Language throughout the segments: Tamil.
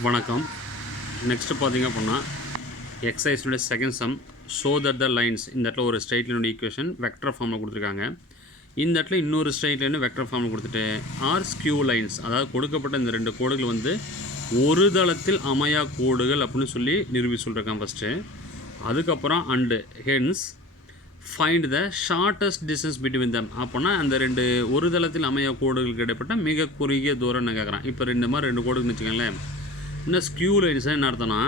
வணக்கம். நெக்ஸ்ட்டு பார்த்தீங்க அப்படின்னா எக்ஸசைஸோட second sum show that the lines இந்த இடத்துல ஒரு ஸ்ட்ரைட் லைனோட ஈக்குவேஷன் வெக்டர் ஃபார்மில் கொடுத்துருக்காங்க. இந்த இடத்துல இன்னொரு ஸ்ட்ரைட் லைன் வெக்டர் ஃபார்மில் கொடுத்துட்டு ஆர் ஸ்கியூ லைன்ஸ், அதாவது கொடுக்கப்பட்ட இந்த ரெண்டு கோடுகள் வந்து ஒரு தளத்தில் அமையா கோடுகள் அப்படின்னு சொல்லி நிரூபி சொல்லியிருக்கான் ஃபஸ்ட்டு. அதுக்கப்புறம் and hence find the shortest distance between தம். அப்போனா அந்த ரெண்டு ஒரு தளத்தில் அமையா கோடுகளுக்கு இடைப்பட்ட மிக குறுகிய தூரம் நான் கேட்குறான். இப்போ ரெண்டு கோடுன்னு வச்சுக்கோங்களேன். இன்னும் ஸ்கியூ லைன்ஸ் என்ன அர்த்தம்னா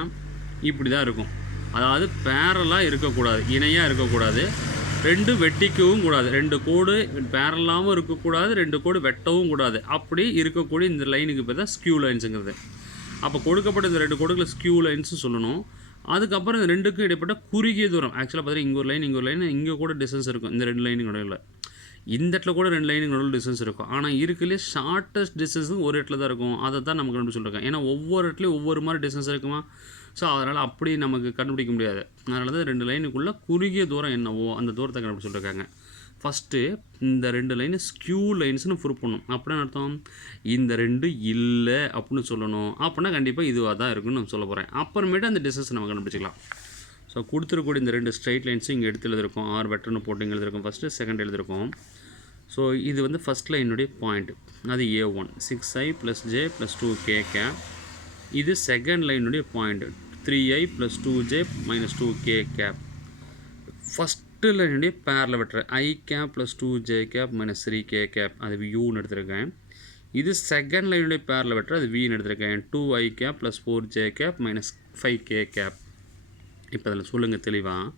இப்படி தான் இருக்கும். அதாவது பேரலாக இருக்கக்கூடாது, இணையாக இருக்கக்கூடாது, ரெண்டு வெட்டிக்கவும் கூடாது, ரெண்டு கோடு பேரலாகவும் இருக்கக்கூடாது, ரெண்டு கோடு வெட்டவும் கூடாது. அப்படி இருக்கக்கூடிய இந்த லைனுக்கு பேர் தான் ஸ்கியூ லைன்ஸுங்கிறது. அப்போ கொடுக்கப்பட்ட இந்த ரெண்டு கோடுகளை ஸ்கியூ லைன்ஸு சொல்லணும். அதுக்கப்புறம் இந்த ரெண்டுக்கும் இடைப்பட்ட குறுகிய தூரம், ஆக்சுவலாக பார்த்தீங்கன்னா இங்கே ஒரு லைன் இங்கே கூட டிஸ்டன்ஸ் இருக்கும். இந்த ரெண்டு லைனுக்கு நடுவில் இந்த இடத்துல கூட ரெண்டு லைனுக்கு நடுவில் டிஸ்டன்ஸ் இருக்கும். ஆனால் இருக்குல்லையே ஷார்ட்டஸ்ட் டிஸ்டன்ஸும் ஒரு இடத்துல தான் இருக்கும். அதை தான் நமக்கு கண்டுபிடிச்சு சொல்லியிருக்கேன். ஏன்னா ஒவ்வொரு இடத்துலையும் ஒவ்வொரு மாதிரி டிஸ்டன்ஸ் இருக்குமா. ஸோ அதனால் அப்படி நமக்கு கண்டுபிடிக்க முடியாது. அதனால தான் ரெண்டு லைனுக்குள்ளே குறுகிய தூரம் என்னவோ அந்த தூரத்தை கண்டுபிடிச்சு சொல்லியிருக்காங்க. ஃபஸ்ட்டு இந்த ரெண்டு லைனு ஸ்கியூ லைன்ஸ்னு ப்ரூவ் பண்ணணும். அப்படின்னா அர்த்தம் இந்த ரெண்டு இல்லை அப்படின்னு சொல்லணும். அப்படின்னா கண்டிப்பாக இதுவாக தான் இருக்குன்னு நான் சொல்ல போகிறேன். அப்புறமேட்டு அந்த டிஸ்டன்ஸ் நம்ம கண்டுபிடிச்சிக்கலாம். ஸோ கொடுத்துருக்கூடிய இந்த ரெண்டு ஸ்ட்ரைட் லைன்ஸும் இங்கே எடுத்து எழுதிருக்கோம். ஆர் வெட்டர்னு போட்டு இங்கே எழுதிருக்கோம். ஃபஸ்ட்டு செகண்ட் எழுதிருக்கோம். ஸோ இது வந்து ஃபஸ்ட் லைனுடைய பாயிண்ட், அது A1 6i + j + 2k cap. இது செகண்ட் லைனுடைய point 3i + 2j - 2k cap. First லைனுடைய பேரில் வெட்டுற i gap + 2j gap - 3k gap, அது யூன்னு எடுத்திருக்கேன். இது செகண்ட் லைனுடைய பேரில் வெட்டுற, அது வின்னு எடுத்திருக்கேன். 2i gap + 4j gap - 5k gap. இப்போ அதில் சொல்லுங்கள் தெளிவாக.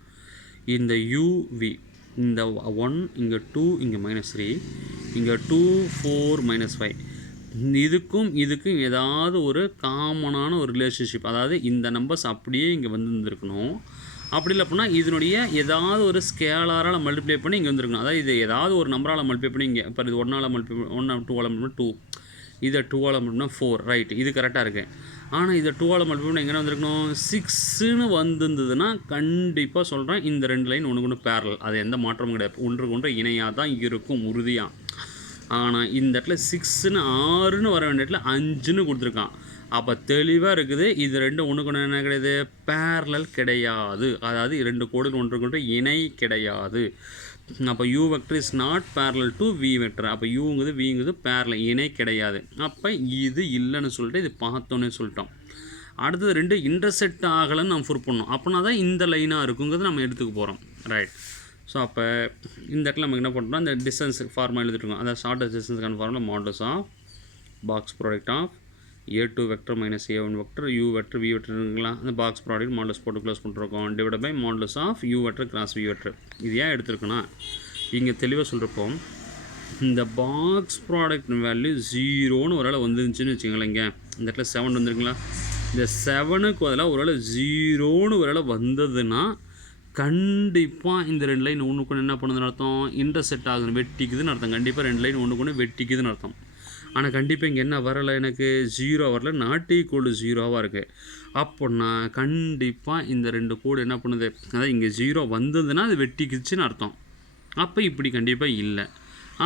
இந்த uv இந்த 1 இங்கே 2 இங்கே -3 இங்கே 2 4 -5 இதுக்கும் ஏதாவது ஒரு காமனான ஒரு ரிலேஷன்ஷிப், அதாவது இந்த நம்பர்ஸ் அப்படியே இங்கே வந்துருந்துருக்கணும். அப்படி இல்லை அப்படின்னா இதனுடைய ஏதாவது ஒரு ஸ்கேலாரால் மல்டிப்ளை பண்ணி இங்கே வந்துருக்கணும். அதாவது இது ஏதாவது ஒரு நம்பரால் மல்டிப்ளை பண்ணி இங்கே இப்போ இது 1ஆல் மல்டிப்ளை 1 2ஆல் மல்டிப்ளை 2, இதை 2ஆல் மல்டிப்ளை 4, ரைட், இது கரெக்டாக இருக்குது. ஆனால் இதை 2ஆல் மல்டிப்ளை பண்ணி எங்கே வந்திருக்கணும் 6ன்னு வந்துருந்ததுன்னா கண்டிப்பாக சொல்கிறேன் இந்த ரெண்டு லைன் ஒன்று ஒன்று பேரல், அது எந்த மாற்றமும் கிடையாது, ஒன்றுக்கு ஒன்று இணையாக தான் இருக்கும் உறுதியாக. ஆனால் இந்த இடத்துல 6ன்னு 6ன்னு வர வேண்டிய இடத்துல 5ன்னு கொடுத்துருக்கான். அப்போ தெளிவாக இருக்குது இது ரெண்டு ஒன்றுக்கு ஒன்று என்ன கிடையாது, பேரலல் கிடையாது. அதாவது இரண்டு கோடுகள் ஒன்றுக்கு ஒன்று இணை கிடையாது. அப்போ u vector is not parallel to v vector. அப்போ யூங்குது விங்குது பேரலல், இணை கிடையாது. அப்போ இது இல்லைன்னு சொல்லிட்டு இது பார்த்தோன்னே சொல்லிட்டோம். அடுத்தது ரெண்டு இன்டர்செக்ட் ஆகலைன்னு நம்ம ப்ரூவ் பண்ணோம். அப்படின்னா தான் இந்த லைனாக இருக்குங்கிறது நம்ம எடுத்துக்க போகிறோம், ரைட். ஸோ அப்போ இந்த இடத்துல நம்ம என்ன பண்ணுறோம், இந்த டிஸ்டன்ஸ் ஃபார்முலா எழுதிட்டுருக்கோம். அதாவது ஷார்ட்டஸ்ட் டிஸ்டன்ஸ்க்கான formula modulus of box product of A2 vector - A1 vector u vector v vector இருக்குங்களா, அந்த பாக்ஸ் ப்ராடக்ட் மாடுலஸ் போட்டு க்ளோஸ் பண்ணிருக்கோம். Divide by modulus of u vector cross v vector. இது ஏன் எடுத்துருக்குன்னா இங்கே தெளிவாக சொல்கிறப்போ இந்த பாக்ஸ் ப்ராடக்ட் வேல்யூ 0ன்னு ஒரு வேளை வந்துருந்துச்சுன்னு வச்சுங்களேன். இங்கே இந்த இடத்துல 7 வந்துருங்களா, இந்த 7க்கு பதிலாக ஒரு வேளை 0ன்னு ஒரு வேளை வந்ததுன்னா கண்டிப்பாக இந்த ரெண்டு லைன் ஒன்றுக்கு ஒன்று என்ன பண்ணுதுன்னு அர்த்தம், இன்டர்செக்ட் ஆகுது, வெட்டிக்குதுன்னு அர்த்தம். கண்டிப்பாக ரெண்டு லைன் ஒன்றுக்கு ஒன்று வெட்டிக்குதுன்னு அர்த்தம். ஆனால் கண்டிப்பாக இங்கே என்ன வரலை, எனக்கு 0 வரல, நாட் ஈக்குவல் டு 0வாக இருக்குது. அப்படின்னா கண்டிப்பாக இந்த ரெண்டு கோடு என்ன பண்ணுது, அதாவது இங்கே 0 வந்ததுன்னா அது வெட்டிக்குச்சுன்னு அர்த்தம். அப்போ இப்படி கண்டிப்பாக இல்லை.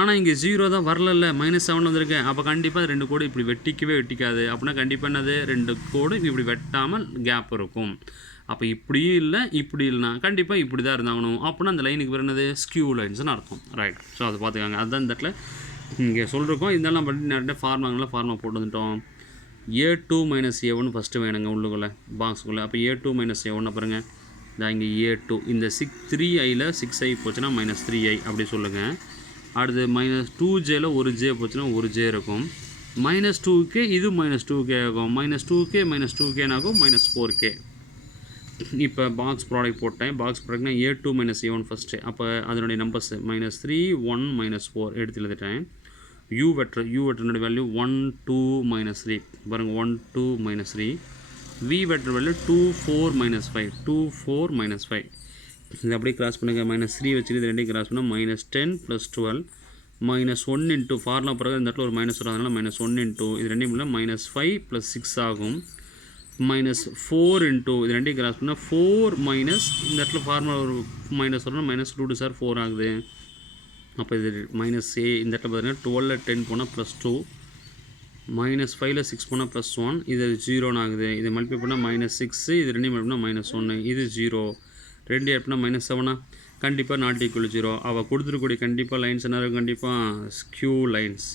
ஆனால் இங்கே 0 தான் வரல, -7 வந்திருக்கேன். அப்போ கண்டிப்பாக ரெண்டு கோடு இப்படி வெட்டிக்காது. அப்படின்னா கண்டிப்பாக என்னது, ரெண்டு கோடு இப்படி வெட்டாமல் கேப் இருக்கும். அப்போ இப்படியும் இல்லை இப்படி இல்லைனா கண்டிப்பாக இப்படி தான் இருந்தாகணும். அப்படின்னா அந்த லைனுக்கு பேர் என்னது, ஸ்கியூ லைன்ஸ்னு அர்த்தம், ரைட். ஸோ அதை பார்த்துக்காங்க. அதுதான் இந்த இடத்துல இங்கே சொல்லிருக்கோம். இதெல்லாம் பண்ணி நிறைய ஃபார்முலா போட்டு வந்துட்டோம். A2 - A1 ஃபஸ்ட்டு வேணுங்க உள்ளுக்குள்ளே பாக்ஸுக்குள்ளே. அப்போ A2 - A1 பாருங்கள், இங்கே A2 இந்த 3iயில் 6i போச்சுன்னா -3i அப்படி சொல்லுங்கள். அடுத்து -2jயில் ஒரு j போச்சுன்னா ஒரு j இருக்கும். -2k இது -2k ஆகும், -2k -2k ஆகும் -4k. இப்போ பாக்ஸ் ப்ராடக்ட் போட்டேன். பாக்ஸ் ப்ராடக்ட்னா A2 - A1 ஃபஸ்ட்டு. அப்போ அதனுடைய நம்பர்ஸ் -3 1 -4 எடுத்து எழுதிட்டேன். u வெக்டருடைய வேல்யூ 1 2 -3 பாருங்கள், 1 2 -3. v vector value 2 4 -5 2 4 -5. இது அப்படியே கிராஸ் பண்ணுங்கள். -3 வச்சுட்டு இது ரெண்டையும் கிராஸ் பண்ணால் -10 + 12 -1 இன்ட்டு ஃபார்முலா பிறகு இந்த இடத்துல ஒரு மைனஸ் வரும். அதனால் -1 இன்ட்டு இது ரெண்டையும் இல்லை -5 + 6 ஆகும். -4 இன்ட்டு இது ரெண்டையும் கிராஸ் பண்ணால் 4 மைனஸ் இந்த இடத்துல ஃபார்முலா ஒரு மைனஸ் வரணும், -2 சார் 4 ஆகுது. அப்போ இது -a இந்த இடத்துல பார்த்தீங்கன்னா 12 10 போனால் +2 -5ல் 6 பண்ணால் +1, இது 0 ஆகுது. இதை மல்டிப்ளை பண்ணால் -6, இது ரெண்டையும் மல்டிப்ளை பண்ணால் -1, இது 0. 2 ஆட் பண்ணால் -7 கண்டிப்பாக நாட் ஈக்குவல் 0. அவள் கொடுத்துருக்கூடிய கண்டிப்பாக லைன்ஸ் என்ன இருக்கும்? கண்டிப்பாக ஸ்கியூ லைன்ஸ்.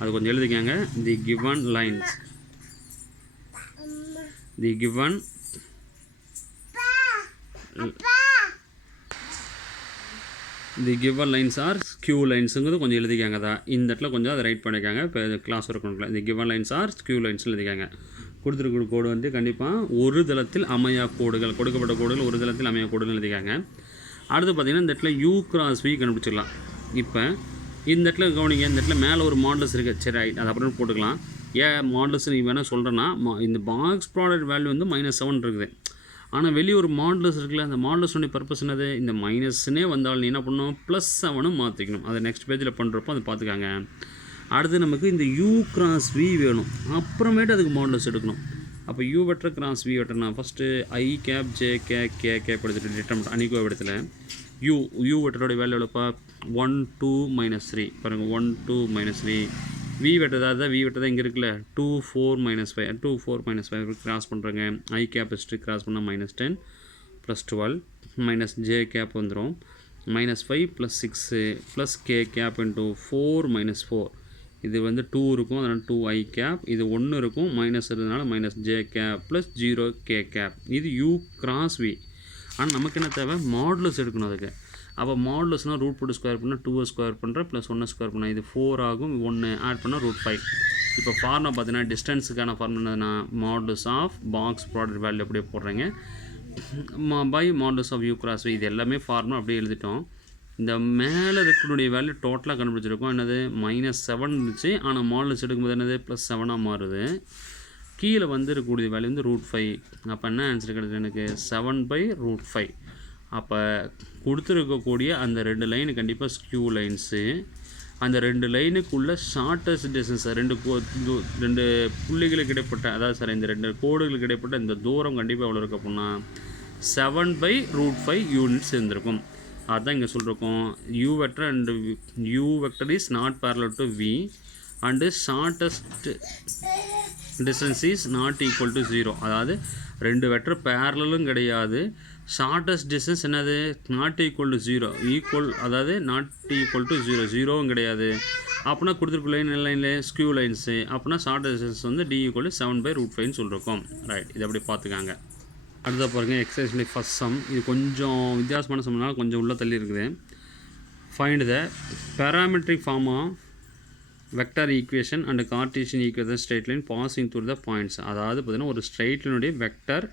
அது கொஞ்சம் எழுதிக்காங்க. The given lines, the given lines are skew லைன்ஸுங்கிறது கொஞ்சம் எழுதிக்காங்க தான். இந்த இடத்துல கொஞ்சம் அதை ரைட் பண்ணிக்காங்க. இப்போ கிளாஸ் ஒர்க் பண்ணல. The given lines are skew lines எழுதிக்காங்க. கொடுத்துருக்க கோடு வந்து கண்டிப்பாக ஒரு தளத்தில் அமையா கோடுகள், கொடுக்கப்பட்ட கோடுகள் ஒரு தளத்தில் அமையா கோடுகள் எழுதிக்காங்க. அடுத்து பார்த்திங்கன்னா இந்த இடத்துல u cross v கண்டுபிடிச்சிடலாம். இப்போ இந்த இடத்துல கவனிங்க, இந்த இடத்துல மேலே ஒரு மாடல்ஸ் இருக்குது. சரி ரைட், அது அப்புறம் போட்டுக்கலாம். ஏன் மாடல்ஸ் நீ வேணால் சொல்கிறேன்னா, இந்த பாக்ஸ் ப்ராடக்ட் வேல்யூ வந்து -7 இருக்குது. ஆனால் வெளியே ஒரு மாடல்ஸ் இருக்குல்ல, அந்த மாடல்ஸுடைய பர்பஸ் என்னது? இந்த மைனஸ்னே வந்தாலும் நீ என்ன பண்ணணும்? +7 மாற்றிக்கணும். அதை நெக்ஸ்ட் பேஜில் பண்ணுறப்போ அதை பார்த்துக்காங்க. அடுத்து நமக்கு இந்த u cross v வேணும். அப்புறமேட்டு அதுக்கு மாடல்ஸ் எடுக்கணும். அப்போ u வெக்டர் கிராஸ் v வெக்டர்னா first i cap j cap எடுத்துகிட்டு டிட்டர்மினன்ட் அணிக்கோ இடத்துல u வெக்டரோட வேல்யூ எவ்வளோப்பா? 1 2 -3 பாருங்கள். 1 2 -3 v வெக்டர் தான் v வெக்டர் தான் இங்கே இருக்குல்ல. 2 4 -5 2 4 -5 கிராஸ் பண்ணுறேங்க. i கேப் ஃபஸ்ட்டு கிராஸ் பண்ணால் -10 +12 j கேப் வந்துடும். -5 +6 k கேப் இன்ட்டு 4 -4 இது வந்து 2 இருக்கும், அதனால் 2i கேப். இது 1 இருக்கும், மைனஸ் இருந்ததுனால -j கேப் +0 k கேப். இது u cross v. ஆனால் நமக்கு என்ன தேவை? மாடுலஸ் எடுக்கணும் அதுக்கு. அப்போ மாடுலஸ்னால் ரூட் போட்டு ஸ்கொயர் பண்ணால் 2 ஸ்கொயர் பண்ணுறேன் +1 ஸ்கொயர் பண்ணால் இது 4 ஆகும். 1 ஆட் பண்ணால் √5. இப்போ ஃபார்முலா பார்த்தீங்கன்னா டிஸ்டன்ஸுக்கான ஃபார்முலா என்னதுன்னா modulus of box product value அப்படியே போடுறேங்க by modulus of u cross v. இது எல்லாமே ஃபார்முலா அப்படியே எழுதிட்டோம். இந்த மேலே இருக்கக்கூடிய வேல்யூ டோட்டலாக கண்டுபிடிச்சிருக்கோம். என்னது? -7 இருந்துச்சு. ஆனால் மாடல்ஸ் எடுக்கும்போது என்னது? +7 மாறுது. கீழே வந்து இருக்கக்கூடிய வேல்யூ வந்து √5. அப்போ என்ன ஆன்சர் கிடைச்சது எனக்கு? 7/√5. அப்போ கொடுத்துருக்கக்கூடிய அந்த 2 லைனு கண்டிப்பாக ஸ்கியூ லைன்ஸு. அந்த 2 லைனுக்குள்ளே ஷார்ட்டஸ்ட் டிஸ்டன்ஸ், 2 புள்ளிகளுக்கு இடைப்பட்ட, அதாவது சார் இந்த 2 கோடுகளுக்கு இடைப்பட்ட இந்த தூரம் கண்டிப்பாக எவ்வளோ இருக்கு அப்படின்னா 7/√5 யூனிட்ஸ் இருந்திருக்கும். அதுதான் இங்கே சொல்லியிருக்கோம். u vector and u vector is not parallel to v and shortest distance is not equal to 0. அதாவது 2 வெக்டர் பேரலும் கிடையாது, ஷார்ட்டஸ்ட் டிஸ்டன்ஸ் என்னது? நாட் ஈக்குவல் டு 0 ஈக்குவல், அதாவது நாட் ஈக்குவல் டு 0 கிடையாது. அப்படின்னா கொடுத்துருக்க லைனில் ஸ்கியூ லைன்ஸு. அப்படின்னா ஷார்ட்டஸ்ட் டிஸ்டன்ஸ் வந்து d = 7/√5ன்னு சொல்லியிருக்கோம். ரைட், இதை அப்படி பார்த்துக்காங்க. அடுத்த பாருங்கள் எக்ஸசைஸ்னுடைய ஃபஸ்ட் சம். இது கொஞ்சம் வித்தியாசமான சம்னால கொஞ்சம் உள்ளே தள்ளி இருக்குது. Find the parametric form of vector equation and Cartesian equation straight line passing through the points. அதாவது பார்த்திங்கன்னா ஒரு ஸ்ட்ரெயிட் லைனுடைய வெக்டர்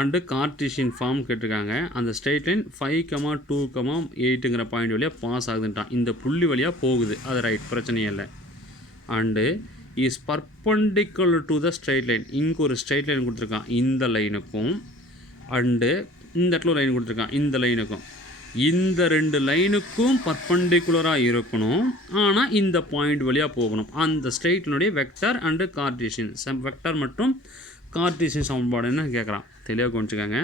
அண்டு கார்ட்டீசியன் ஃபார்ம் கேட்டிருக்காங்க. அந்த ஸ்ட்ரெயிட் லைன் 5,2,8ங்கிற பாயிண்ட் வழியாக பாஸ் ஆகுதுன்ட்டான். இந்த புள்ளி வழியாக போகுது, அது ரைட், பிரச்சனையே இல்லை. And is perpendicular to the straight line. இங்கே ஒரு ஸ்ட்ரெயிட் லைன் கொடுத்துருக்கான் இந்த லைனுக்கும், அண்டு இந்த இடத்துல ஒரு லைன் கொடுத்துருக்கான் இந்த லைனுக்கும். இந்த 2 லைனுக்கும் பர்பண்டிகுலராக இருக்கணும், ஆனால் இந்த பாயிண்ட் வழியாக போகணும். அந்த ஸ்ட்ரெயிட்னுடைய வெக்டர் அண்டு கார்ட்டீசியன் வெக்டர் மற்றும் கார்ட்டீசியன் சமன்பாடுன்னு கேட்குறான். தெளிவாக கொஞ்சிக்காங்க.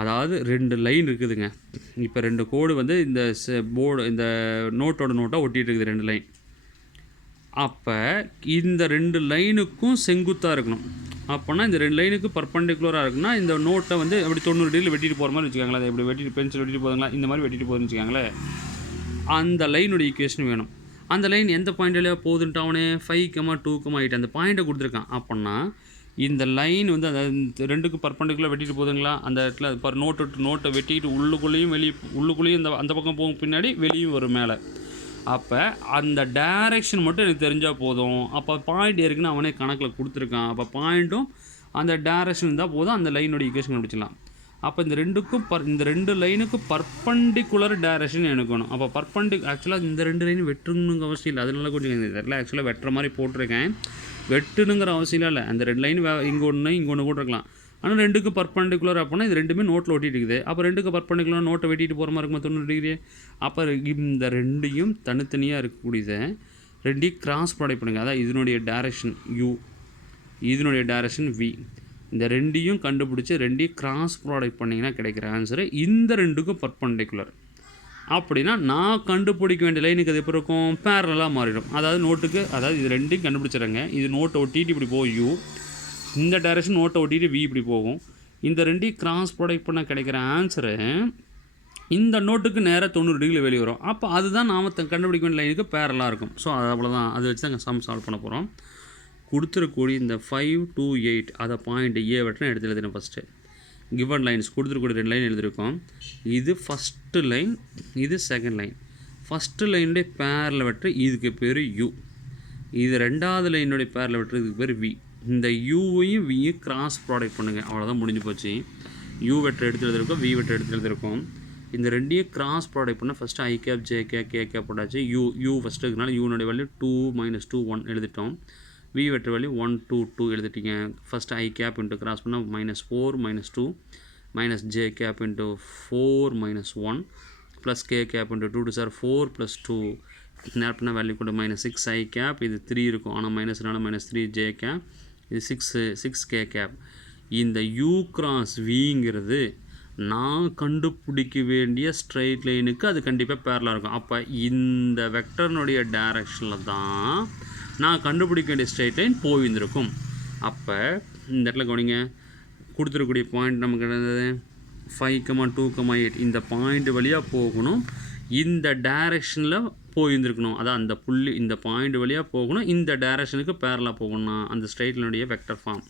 அதாவது 2 லைன் இருக்குதுங்க. இப்போ 2 கோடு வந்து இந்த இந்த நோட்டாக ஒட்டிகிட்டு இருக்குது 2 லைன். அப்போ இந்த 2 லைனுக்கும் செங்குத்தாக இருக்கணும். அப்போனா இந்த 2 லைனுக்கு பர்பண்டிகுலராக இருக்குன்னா இந்த நோட்டை வந்து அப்படி 90 டிகிரியில் வெட்டிட்டு போகிற மாதிரி வச்சுக்காங்களேன். அதை இப்படி வெட்டிட்டு பென்சில் வெட்டிட்டு போதுங்களா, இந்த மாதிரி வெட்டிட்டு போகுதுன்னு வச்சுக்காங்களேன். அந்த லைனுடைய ஈக்குவேஷன் வேணும். அந்த லைன் எந்த பாயிண்ட் வழியாக போகுதுன்ட்டு அவனே 5,2,8 அந்த பாயிண்ட்டை கொடுத்துருக்கான். அப்படின்னா இந்த லைன் வந்து அந்த 2க்கு பர்பண்டிகுலர் வெட்டிட்டு போகுதுங்களா, அந்த இடத்துல நோட்டை வெட்டிட்டு உள்ளுக்குள்ளேயும் அந்த பக்கம் போகும், பின்னாடி வெளியும் வரும் மேலே. அப்போ அந்த டைரெக்ஷன் மட்டும் எனக்கு தெரிஞ்சால் போதும். அப்போ பாயிண்ட் இருக்குன்னு அவனே கணக்கில் கொடுத்துருக்கான். அப்போ பாயிண்ட்டும் அந்த டைரெக்ஷன் இருந்தால் போதும், அந்த லைனோட ஈக்குவேஷன் கண்டுபிடிச்சிடலாம். அப்போ இந்த 2 லைனுக்கும் பர்பண்டிகுலர் டைரெக்ஷன் எனக்கு வேணும். அப்போ ஆக்சுவலாக இந்த 2 லைன் வெட்டணுங்க அவசியம் இல்லை. அதனால கொஞ்சம் தெரியல, ஆக்சுவலாக வெட்டுற மாதிரி போட்டிருக்கேன். வெட்டணுங்கிற அவசியம் இல்லை. அந்த 2 லைன் இங்கே ஒன்று கூட இருக்கலாம். ஆனால் 2க்கு பர்பண்டிகுலர் அப்படின்னா இது 2மே நோட்டில் ஒட்டிட்டு இருக்குது. அப்போ 2க்கு பர்பண்டிகுலர் நோட்டை வெட்டிட்டு போகிற மாதிரி இருக்குமா 90 டிகிரி. அப்போ இந்த 2யும் தனித்தனியாக இருக்கக்கூடியதை 2யும் கிராஸ் ப்ராடக்ட் பண்ணுங்கள். அதான் இதனுடைய டைரக்ஷன் u, இதனுடைய டைரக்ஷன் v. இந்த 2யும் கண்டுபிடிச்சி 2யும் கிராஸ் ப்ராடக்ட் பண்ணிங்கன்னா கிடைக்கிற ஆன்சரு இந்த 2க்கும் பர்பண்டிகுலர். அப்படின்னா நான் கண்டுபிடிக்க வேண்டிய லைனுக்கு அது எப்போ இருக்கும், பேரலாக மாறிடும். அதாவது நோட்டுக்கு, அதாவது இது ரெண்டையும் கண்டுபிடிச்சிடுறேங்க. இது நோட்டை ஒட்டிட்டு இப்படி போகும் யூ, இந்த டைரக்ஷன் நோட்டை ஒட்டிட்டு வி இப்படி போகும். இந்த ரெண்டையும் கிராஸ் ப்ராடக்ட் பண்ண கிடைக்கிற ஆன்சரு இந்த நோட்டுக்கு நேராக 90 டிகிரி வெளியே வரும். அப்போ அதுதான் நாம் கண்டுபிடிக்க வேண்டிய லைனுக்கு பேரலாக இருக்கும். ஸோ அது அவ்வளோதான். அதை வச்சு தான் சம் சால்வ் பண்ண போகிறோம். கொடுத்துருக்கூடிய இந்த 5 2 8 அதை பாயிண்ட் ஏ வெட்டினா எடுத்து எழுதினேன். ஃபஸ்ட்டு கிவன் லைன்ஸ் கொடுத்துருக்கூடிய 2 லைன் எழுதியிருக்கோம். இது ஃபஸ்ட்டு லைன், இது செகண்ட் லைன். ஃபஸ்ட்டு லைனுடைய பேரில் வெட்டுற இதுக்கு பேர் யூ, இது ரெண்டாவது லைனுடைய பேரில் வெட்டுற இதுக்கு பேர் வி. இந்த யூவையும் வியும் கிராஸ் ப்ராடக்ட் பண்ணுங்கள், அவ்வளோதான் முடிஞ்சு போச்சு. யூ வெட்டர் எடுத்து எழுதிருக்கோம், வி வெட்டர் எடுத்து எழுதிருக்கோம். இந்த ரெண்டையும் கிராஸ் ப்ராடக்ட் பண்ணால் first i cap j cap k cap போட்டாச்சு. யூ ஃபஸ்ட்டு இருக்கனால யூனுடைய வேல்யூ 2 - 2 1 எழுதிட்டோம். வி வெட்டர் வேல்யூ 1 2 2 எழுதிட்டீங்க. First i cap into cross பண்ணால் -4 - 2 minus j cap into 4 - 1 plus k cap into 2 2 4 + 2 நேர் பண்ணால் வேல்யூ கொண்டு -6 ஐ கேப், இது 3 இருக்கும் ஆனால் மைனஸ்னால -3 ஜே கேப், இது 6 கே கேப். இந்த யூ கிராஸ் விங்கிறது நான் கண்டுபிடிக்க வேண்டிய ஸ்ட்ரைட் லைனுக்கு அது கண்டிப்பாக பேரலாக இருக்கும். அப்போ இந்த வெக்டர்னுடைய டைரக்ஷனில் தான் நான் கண்டுபிடிக்க வேண்டிய ஸ்ட்ரைட் லைன் போயிருந்திருக்கும். அப்போ இந்த இடத்துல கவனிங்க, கொடுத்துருக்கூடிய பாயிண்ட் நமக்கு என்னது 5 2 8 இந்த பாயிண்ட் வழியாக போகணும், இந்த டைரக்ஷனில் போயிருந்துருக்கணும். அதான் அந்த புள்ளி இந்த பாயிண்ட் வழியாக போகணும், இந்த டைரக்ஷனுக்கு பேரலாக போகணும். அந்த ஸ்ட்ரைட் லைனுடைய வெக்டர் ஃபார்ம்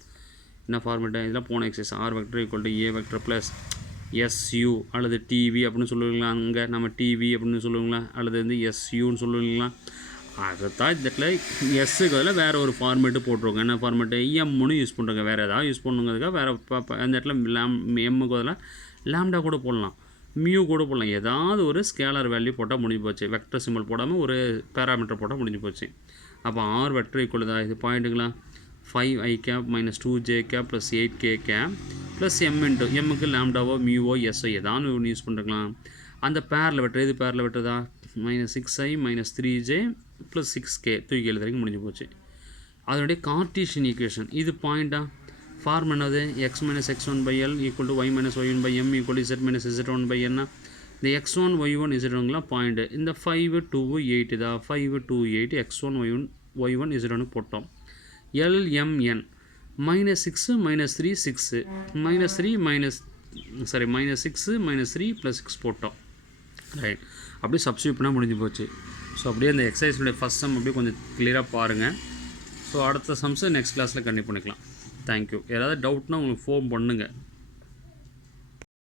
என்ன ஃபார்மேட்டு, இதெல்லாம் போன exercise. R vector equal to A vector plus SU அல்லது டிவி அப்படின்னு சொல்லுவீங்களா, அங்கே நம்ம டிவி அப்படின்னு சொல்லுவீங்களா, அல்லது வந்து எஸ்யூன்னு சொல்லுவீங்களா. அதை தான் இந்த இடத்துல எஸ்ஸுக்கு அதில் வேறு ஒரு ஃபார்மேட்டு போட்டிருக்கோங்க. என்ன ஃபார்மேட்டு, எம்முன்னு யூஸ் பண்ணுறோங்க. வேறு ஏதாவது யூஸ் பண்ணுங்கிறதுக்காக வேறு அந்த இடத்துல எம்முக்கு அதில் லேம்டா கூட போடலாம், மியூ கூட போடலாம். ஏதாவது ஒரு ஸ்கேலர் வேல்யூ போட்டால் முடிஞ்சு போச்சு. வெக்டர் சிம்பிள் போடாமல் ஒரு பேராமீட்டர் போட்டால் முடிஞ்சு போச்சு. அப்போ ஆர் வெக்டர் ஈக்குவல் தான் இது பாயிண்ட்டுங்களா 5 i cap - 2 j cap plus 8 k cap plus m into எம்முக்கு லேம்டாவோ மியூவோ எஸ்ஓ ஏதாவது ஒன்று யூஸ் பண்ணிருக்கலாம். அந்த பேரில் வெட்டுறது, இது பேரில் வெட்டுறதா -6i - 3j ப்ளஸ் 6k தூக்கி எழுதுறதுக்கு முடிஞ்சு போச்சு. அதனுடைய கார்ட்டீசியன் ஈக்குவேஷன் இது பாயிண்டா ஃபார்ம் என்னது, x - x1/L equal to y - y1/m equal to z - z1/n. இந்த x1 y1 z1லாம் பாயிண்ட்டு. இந்த 5 2 8 தான் 5 2 8 x1 y1 z1 போட்டோம். LMN -6 - 3 6 -6 - 3 + 6 போட்டோம். ரைட், அப்படியே சப்ஸ்டியூட் பண்ணால் முடிஞ்சு போச்சு. ஸோ அப்படியே அந்த எக்ஸசைஸுடைய ஃபஸ்ட் சம் அப்படியே கொஞ்சம் கிளியராக பாருங்கள். ஸோ அடுத்த சம்ஸை நெக்ஸ்ட் கிளாஸில் கண்டிப்பாக பண்ணிக்கலாம். தேங்க்யூ. ஏதாவது டவுட்னா உங்களுக்கு ஃபோன் பண்ணுங்கள்.